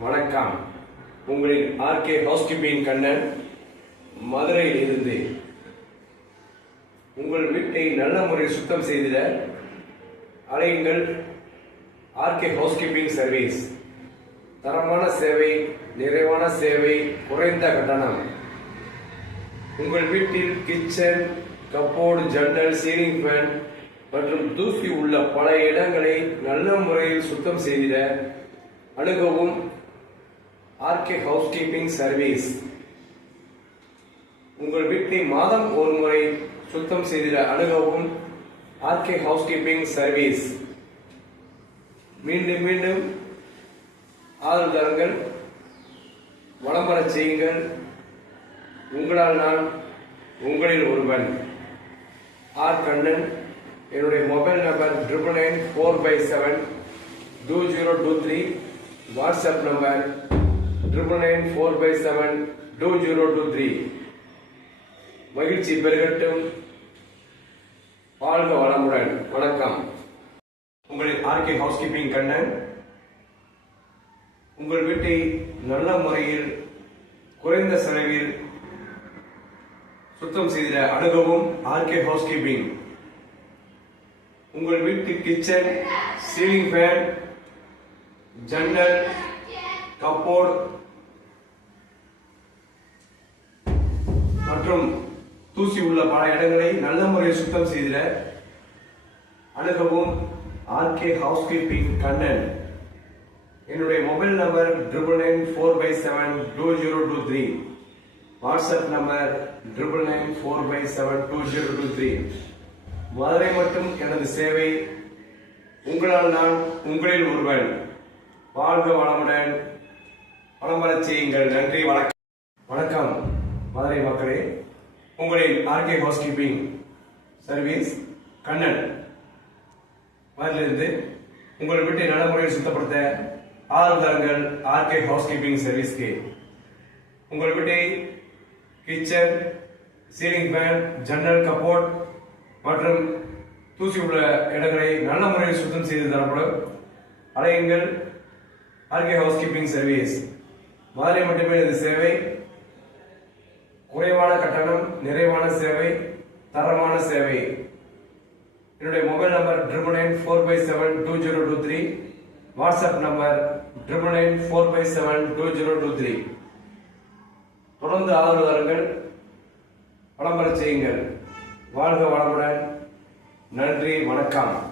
வணக்கம். உங்களின் RK housekeeping Kannan மதுரையில் இருந்து. உங்கள் வீட்டை நல்ல முறையில் சுத்தம் செய்திட அழையுங்கள். RK housekeeping service. தரமான சேவை, நிறைவான சேவை, குறைந்த கட்டணம். உங்கள் வீட்டில் கிச்சன், கப்போர்டு, ஜன்னல், சீலிங் ஃபேன் மற்றும் தூசி உள்ள பல இடங்களை நல்ல முறையில் சுத்தம் செய்திட அணுகவும் ஆர்கே ஹவுஸ்கீப்பிங் சர்வீஸ். உங்கள் வீட்டை மாதம் ஒரு முறை சுத்தம் செய்திட அணுகவும் ஆர்கே ஹவுஸ்கீப்பிங் சர்வீஸ். மீண்டும் மீண்டும் ஆதரவு தருங்கள், வளம் பெறச் செய்யுங்கள். உங்களால் நான் உங்களில் ஒருவன். ஆர் கண்ணன். என்னுடைய மொபைல் நம்பர் 9994/72023. WhatsApp number 9994/72023. மகிழ்ச்சி பெருகட்டும். வாழ்க வளமுடன். வணக்கம். உங்களின் ஆர்கே ஹவுஸ்கீப்பிங் கண்ணன். உங்கள் வீட்டை நல்ல முறையில் குறைந்த செலவில் சுத்தம் செய்திட அணுகவும் ஆர்கே ஹவுஸ்கீப்பிங். உங்கள் வீட்டு கிச்சன், சீலிங் ஃபேன், ஜன்னல், கப்போர்டு மற்றும் தூசி உள்ள பல இடங்களை நல்ல முறையில் சுத்தம் செய்திட அணுகவும் ஆர்கே ஹவுஸ்கீப்பிங் கண்ணன். என்னுடைய mobile number 9994/72023. WhatsApp number 9994/72023. Madurai மட்டும் எனது சேவை. உங்களால் நான் உங்களில் ஒருவன். வாழ்க வளமுடன். வளம் பெறச் செய்யுங்கள். நன்றி. வணக்கம். வணக்கம் மதுரை மக்களே. உங்களின் ஆர்கே ஹவுஸ்கீப்பிங் சர்வீஸ் கண்ணன் மதுரையிலிருந்து. உங்கள் வீட்டை நல்ல முறையில் சுத்தப்படுத்த ஆதரவு தருங்கள். RK housekeeping சர்வீஸ்க்கு. உங்கள் வீட்டை கிச்சன், சீலிங் ஃபேன், ஜன்னல், கப்போர்ட் மற்றும் தூசி உள்ள இடங்களை நல்ல முறையில் சுத்தம் செய்து தரப்படும். அழையுங்கள். RK housekeeping service. மதுரை மட்டுமே இந்த சேவை. குறைவான கட்டணம், நிறைவான சேவை, தரமான சேவை. என்னுடைய மொபைல் நம்பர் 9994/72023. WhatsApp number 9994/72023. தொடர்ந்து ஆதரவு தருங்கள், வளம் பெறச் செய்யுங்கள். வாழ்க வளமுடன். நன்றி. வணக்கம்.